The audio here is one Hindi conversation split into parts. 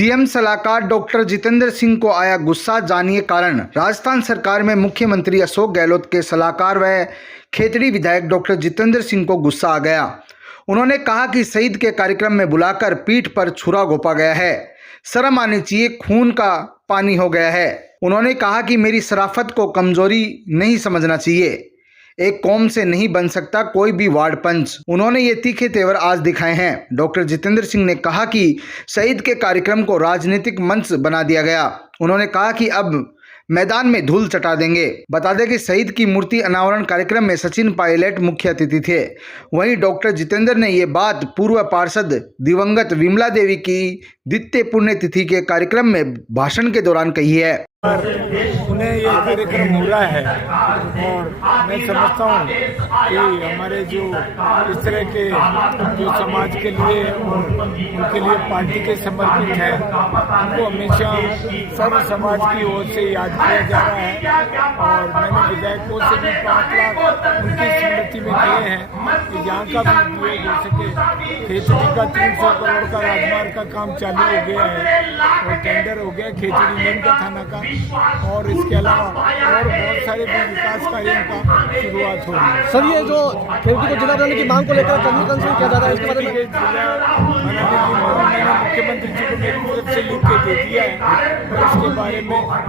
सीएम सलाहकार डॉक्टर जितेंद्र सिंह को आया गुस्सा, जानिए कारण। राजस्थान सरकार में मुख्यमंत्री अशोक गहलोत के सलाहकार व खेतड़ी विधायक डॉक्टर जितेंद्र सिंह को गुस्सा आ गया। उन्होंने कहा कि शहीद के कार्यक्रम में बुलाकर पीठ पर छुरा घोंपा गया है, शर्म आनी चाहिए, खून का पानी हो गया है। उन्होंने कहा कि मेरी शराफत को कमजोरी नहीं समझना चाहिए, एक कौम से नहीं बन सकता कोई भी वार्ड पंच। उन्होंने ये तीखे तेवर आज दिखाए हैं। डॉक्टर जितेंद्र सिंह ने कहा कि शहीद के कार्यक्रम को राजनीतिक मंच बना दिया गया। उन्होंने कहा कि अब मैदान में धूल चटा देंगे। बता दें कि शहीद की मूर्ति अनावरण कार्यक्रम में सचिन पायलट मुख्य अतिथि थे। वहीं डॉक्टर जितेंद्र ने ये बात पूर्व पार्षद दिवंगत विमला देवी की द्वितीय पुण्यतिथि के कार्यक्रम में भाषण के दौरान कही है। उन्हें ये कार्यक्रम हो रहा है और मैं समझता हूँ कि हमारे जो इस तरह के जो समाज के लिए और उनके लिए पार्टी के समर्पित हैं, उनको हमेशा सर्व समाज की ओर से याद किया जा रहा है। और मैंने विधायकों से भी 5 लाख उनकी स्मृति में दिए हैं कि जहाँ का भी उपयोग हो सके। खेतड़ी का 300 करोड़ का राजमार्ग का काम चालू हो गया है और टेंडर हो गया खेतड़ी नीम का थाना का, और इसके अलावा और बहुत सारे भी विकास कार्यों का शुरुआत हो रही है। सर, ये जो खेतड़ी को जिला बनाने की मांग को लेकर कंसर्न किया जा रहा है, इसके बारे में मैंने मुख्यमंत्री जी को मेरी तरफ से लिख के दे दिया है इसके बारे में। और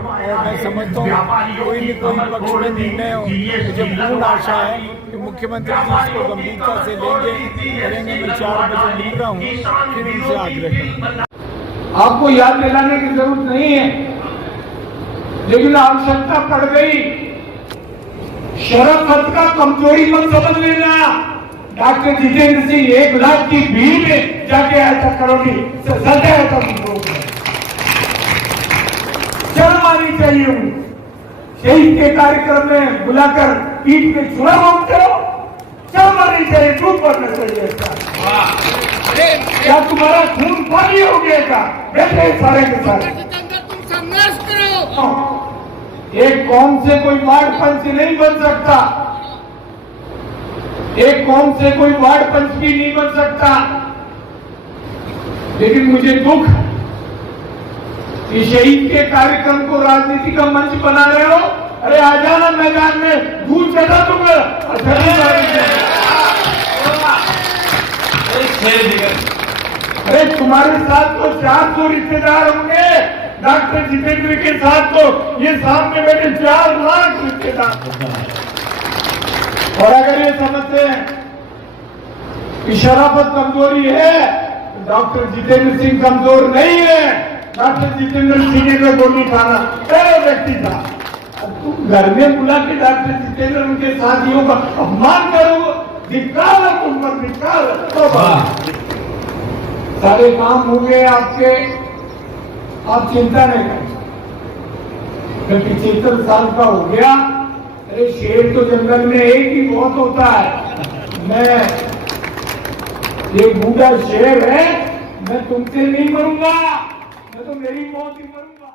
मैं समझता हूँ कोई न कोई पक्ष में निर्णय हो, मुझे पूर्ण आशा है कि मुख्यमंत्री जी इसको गंभीरता से लेंगे, करेंगे। मैं 4 बजे मिल रहा हूँ, फिर उनसे आग्रह करूँगा। आपको याद दिलाने की जरूरत नहीं है, लेकिन आवश्यकता पड़ गई। शराफत का कमजोरी मत समझ लेना। डॉक्टर जितेंद्र सिंह 1 लाख की भीड़ में जाके ऐसा करोगी, ऐसा शर्म आनी चाहिए। शहीद के कार्यक्रम में बुलाकर पीठ पे छुरा घोंपते हो, शर्म आनी चाहिए, चुप करना चाहिए। क्या तुम्हारा खून पानी हो गया का? बैठे सारे के सारे। एक कौम से कोई वार्ड पंच नहीं बन सकता, एक कौम से कोई वार्ड पंच भी नहीं बन सकता। लेकिन मुझे दुख कि शहीद के कार्यक्रम को राजनीति का मंच बना रहे हो। अरे आ जाना मैदान में, धूल चटा दूंगा। अरे तुम्हारे साथ तो 400 रिश्तेदार होंगे, डॉक्टर जितेंद्र के साथ तो ये सामने बैठे 4 लाख रिश्तेदार। और अगर ये समझते हैं कि शराफत कमजोरी है, तो डॉक्टर जितेंद्र सिंह कमजोर नहीं है। डॉक्टर जितेंद्र सिंह का गोली खाना पहला व्यक्ति था। तुम घर में बुला के डॉक्टर जितेंद्र उनके साथियों का अपमान करो, धिक्कार है तुम पर, धिक्कार। सारे काम हो गए आपके, आप चिंता नहीं करें। 75 साल का हो गया। अरे शेर तो जंगल में एक ही बहुत होता है। मैं ये बूढ़ा शेर है, मैं तुमसे नहीं मरूंगा, मैं तो मेरी मौत ही मरूंगा।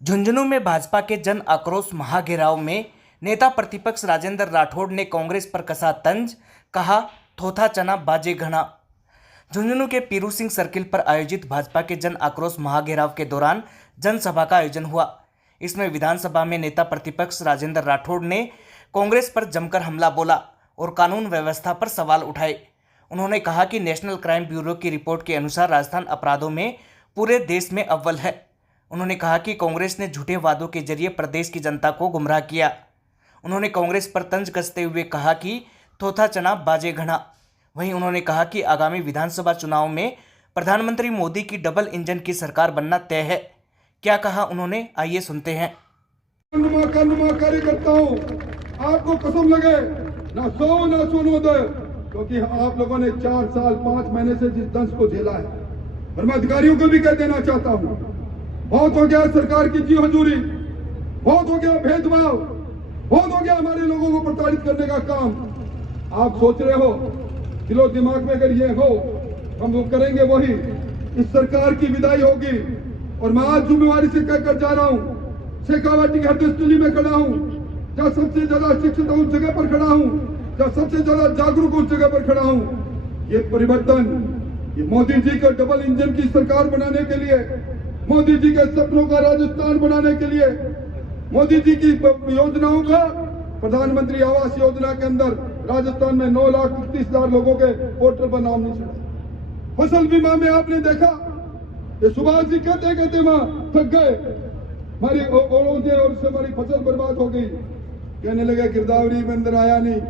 झुंझुनू में भाजपा के जन आक्रोश महाघेराव में नेता प्रतिपक्ष राजेंद्र राठौड़ ने कांग्रेस पर कसा तंज, कहा थोथा चना बाजे घना। झुंझुनू के पीरू सिंह सर्किल पर आयोजित भाजपा के जन आक्रोश महाघेराव के दौरान जनसभा का आयोजन हुआ। इसमें विधानसभा में नेता प्रतिपक्ष राजेंद्र राठौड़ ने कांग्रेस पर जमकर हमला बोला और कानून व्यवस्था पर सवाल उठाए। उन्होंने कहा कि नेशनल क्राइम ब्यूरो की रिपोर्ट के अनुसार राजस्थान अपराधों में पूरे देश में अव्वल है। उन्होंने कहा कि कांग्रेस ने झूठे वादों के जरिए प्रदेश की जनता को गुमराह किया। उन्होंने कांग्रेस पर तंज कसते हुए कहा कि थोथा चना बाजे घना। वहीं उन्होंने कहा कि आगामी विधानसभा चुनाव में प्रधानमंत्री मोदी की डबल इंजन की सरकार बनना तय है। क्या कहा उन्होंने, आइए सुनते हैं। कार्यकर्ताओं, आपको कसम लगे ना सो ना सोनोदय, क्योंकि आप लोगों ने 4 साल 5 महीने से जिस दंश को झेला है, और मैं अधिकारियों को भी कह देना चाहता हूँ, बहुत हो गया सरकार की जी हजूरी, बहुत हो गया भेदभाव, बहुत हो गया हमारे लोगों को प्रताड़ित करने का काम। आप सोच रहे हो दिलो दिमाग में अगर ये हो हम वो करेंगे, वही इस सरकार की विदाई होगी। और मैं आज जिम्मेवारी से कहकर जा रहा हूँ, शेखावाटी की हरदस्तली में खड़ा हूँ, जहाँ सबसे ज्यादा शिक्षित उस जगह पर खड़ा हूँ, जहाँ सबसे ज्यादा जागरूक उस जगह पर खड़ा हूँ। ये परिवर्तन ये मोदी जी को डबल इंजन की सरकार बनाने के लिए, मोदी जी के सपनों का राजस्थान बनाने के लिए, मोदी जी की योजनाओं का प्रधानमंत्री आवास योजना के अंदर राजस्थान में 9,31,000 लोगों के पोर्टल पर नाम नहीं चढ़ा। फसल बीमा में आपने देखा ये सुभाष जी कहते कहते वहां थक गए, हमारी ओलों से और उससे हमारी फसल बर्बाद हो गई। कहने लगे गिरदावरी में अंदर आया नहीं,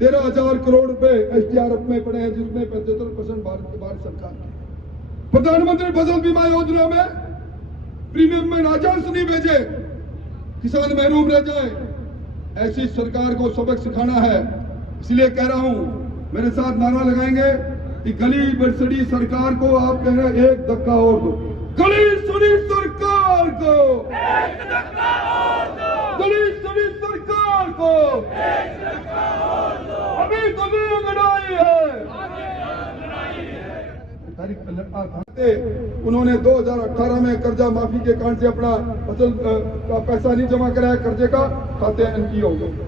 13,000 करोड़ रुपए SDRF में पड़े हैं, जिसमें 75% भारत सरकार की। प्रधानमंत्री फसल बीमा योजना में प्रीमियम में राजस्व नहीं भेजे, किसान महरूम रह जाए। ऐसी सरकार को सबक सिखाना है। इसलिए कह रहा हूं, मेरे साथ नारा लगाएंगे कि गली बरसड़ी सरकार को आप कह रहे हैं एक धक्का और दो, गली सड़ी सरकार को एक धक्का और दो, गली सड़ी सरकार को एक धक्का और दो, अभी गली लड़ाई है। उन्होंने 2018 में कर्जा माफी के कारण से अपना फसल का पैसा नहीं जमा कराया, कर्जे का खाते एनपीओ हो गए।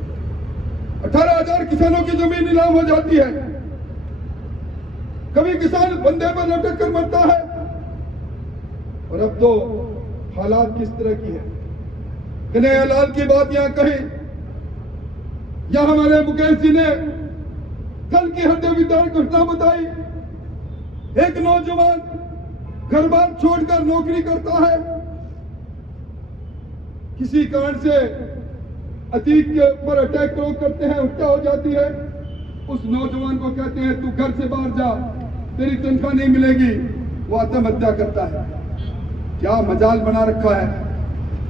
18,000 किसानों की जमीन नीलाम हो जाती है। कभी किसान बंदे पर लटक कर मरता है, और अब तो हालात किस तरह की है। कन्हैया लाल की बात यहां कही, यहां हमारे मुकेश जी ने कल की हृदय विदारक घटना बताई। एक नौजवान घर बार छोड़कर नौकरी करता है, किसी कारण से अतीत के ऊपर अटैक करते हैं, हत्या हो जाती है। उस नौजवान को कहते हैं तू घर से बाहर जा, तेरी तनख्वाह नहीं मिलेगी। वो आत्महत्या करता है। क्या मजाल बना रखा है।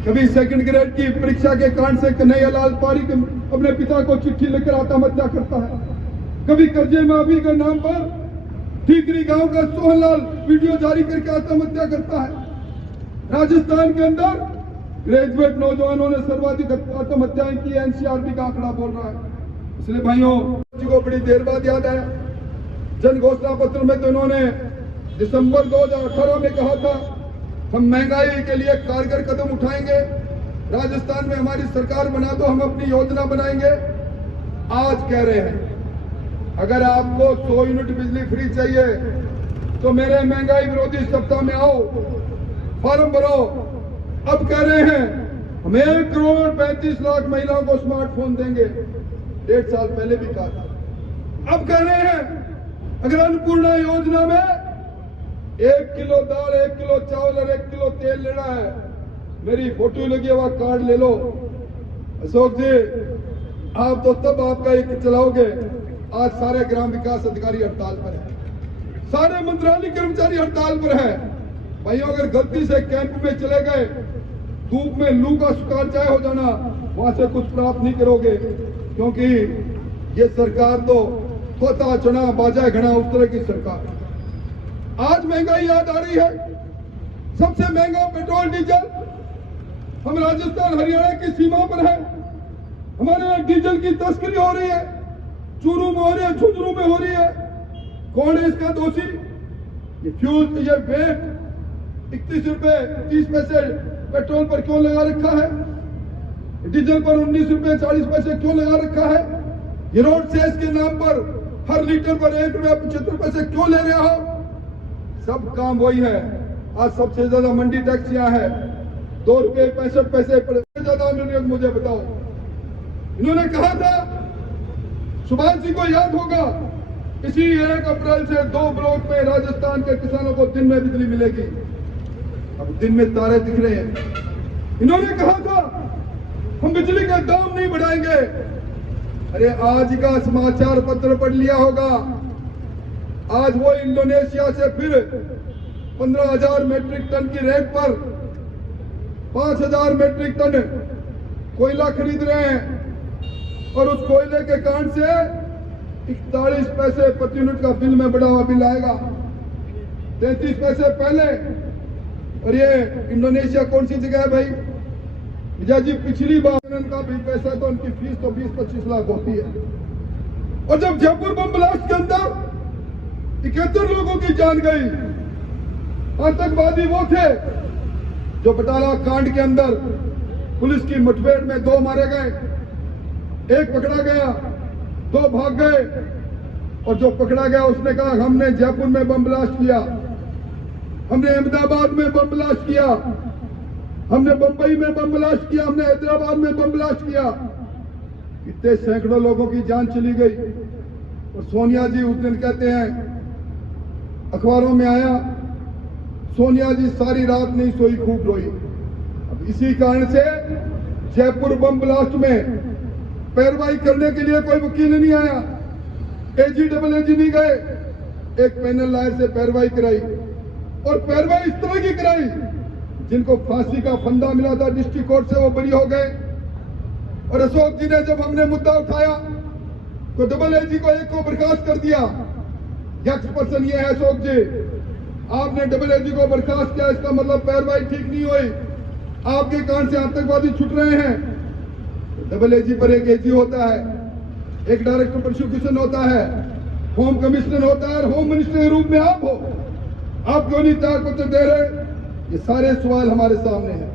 कभी सेकंड ग्रेड की परीक्षा के कारण से कन्हैया लाल पारीक अपने पिता को चिट्ठी लिखकर आत्महत्या करता है। कभी कर्जे माफी के नाम पर ठीकरी गांव का सोहनलाल वीडियो जारी करके आत्महत्या करता है। राजस्थान के अंदर ग्रेजुएट नौजवानों ने सर्वाधिक आत्महत्याएं की, एनसीआरबी का आंकड़ा बोल रहा है। इसलिए भाइयों जी को बड़ी देर बाद याद आया, जन घोषणा पत्र में तो इन्होंने दिसंबर 2018 में कहा था हम महंगाई के लिए कारगर कदम उठाएंगे, राजस्थान में हमारी सरकार बना दो, हम अपनी योजना बनाएंगे। आज कह रहे हैं अगर आपको 100 यूनिट बिजली फ्री चाहिए तो मेरे महंगाई विरोधी सप्ताह में आओ, फॉर्म भरो। अब कह रहे हैं हम 1,35,00,000 महिलाओं को स्मार्टफोन देंगे, 1.5 साल पहले भी कहा था। अब कह रहे हैं अगर अन्नपूर्णा योजना में 1 किलो दाल, 1 किलो चावल और 1 किलो तेल लेना है, मेरी फोटो लगी हुआ कार्ड ले लो। अशोक जी आप तो तब आपका एक चलाओगे। आज सारे ग्राम विकास अधिकारी हड़ताल पर है, सारे मंत्रालय कर्मचारी हड़ताल पर है। भाइयों अगर गलती से कैंप में चले गए, धूप में लू का शिकार चाहे हो जाना, वहां से कुछ प्राप्त नहीं करोगे, क्योंकि ये सरकार तो तोता चना बाजा घना उस तरह की सरकार। आज महंगाई याद आ रही है, सबसे महंगा पेट्रोल डीजल हम राजस्थान हरियाणा की सीमा पर है। हमारे यहाँ डीजल की तस्करी हो रही है, चूरू में हो रही है, झुंझुनू में हो रही है। कौन है इसका दोषी? ये फ्यूल, ये वेट 31 रुपए 30 पैसे पेट्रोल पर क्यों लगा रखा है? डीजल पर 19 रुपए 40 पैसे क्यों लगा रखा है? ये रोड सेस के नाम पर हर लीटर पर 1 रुपया 75 पैसे क्यों ले रहे हो? सब काम वही है। आज सबसे ज्यादा मंडी टैक्स यहाँ है, 2 रुपये 65 पैसे पर ज्यादा मिल रही है। मुझे बताओ, इन्होंने कहा था, सुभाष जी को याद होगा, इसी 1 अप्रैल से 2 ब्लॉक में राजस्थान के किसानों को दिन में बिजली मिलेगी। अब दिन में तारे दिख रहे हैं। इन्होंने कहा था हम बिजली का दाम नहीं बढ़ाएंगे। अरे आज का समाचार पत्र पढ़ लिया होगा, आज वो इंडोनेशिया से फिर 15,000 मेट्रिक टन की रेट पर 5,000 मेट्रिक टन कोयला खरीद रहे हैं, और उस कोयले के कारण से 41 पैसे प्रति यूनिट का बिल में बढ़ा हुआ बिल आएगा, 33 पैसे पहले। और ये इंडोनेशिया कौन सी जगह है भाई? विजय जी पिछली बार का भी पैसा तो उनकी फीस तो 20-25 लाख होती है। और जब जयपुर बम ब्लास्ट के अंदर 71 लोगों की जान गई, आतंकवादी वो थे जो बटाला कांड के अंदर पुलिस की मुठभेड़ में 2 मारे गए, 1 पकड़ा गया, 2 भाग गए। और जो पकड़ा गया उसने कहा हमने जयपुर में बम ब्लास्ट किया, हमने अहमदाबाद में बम ब्लास्ट किया, हमने बंबई में बम ब्लास्ट किया, हमने हैदराबाद में बम ब्लास्ट किया। इतने सैकड़ों लोगों की जान चली गई। और सोनिया जी उस दिन कहते हैं, अखबारों में आया, सोनिया जी सारी रात नहीं सोई, खूब रोई। अब इसी कारण से जयपुर बम ब्लास्ट में पैरवाई करने के लिए कोई वकील नहीं आया, एजी नहीं गए, एक पैनल लायर से पैरवाई कराई और पैरवाई इस तरह की कराई जिनको फांसी का फंदा मिला था डिस्ट्रिक्ट कोर्ट से, वो बरी हो गए। और अशोक जी ने जब हमने मुद्दा उठाया तो डबल एजी को एक को बर्खास्त कर दिया। यक्ष पर्सन ये है अशोक जी, आपने डबल एजी को बर्खास्त किया, इसका मतलब पैरवाई ठीक नहीं हुई, आपके कारण से आतंकवादी छुट रहे हैं। डबल एजी पर एक एजी होता है, एक डायरेक्टर प्रोसिक्यूशन होता है, होम कमिश्नर होता है, और होम मिनिस्टर के रूप में आप हो, आप क्यों नहीं त्याग पत्र दे रहे? ये सारे सवाल हमारे सामने हैं।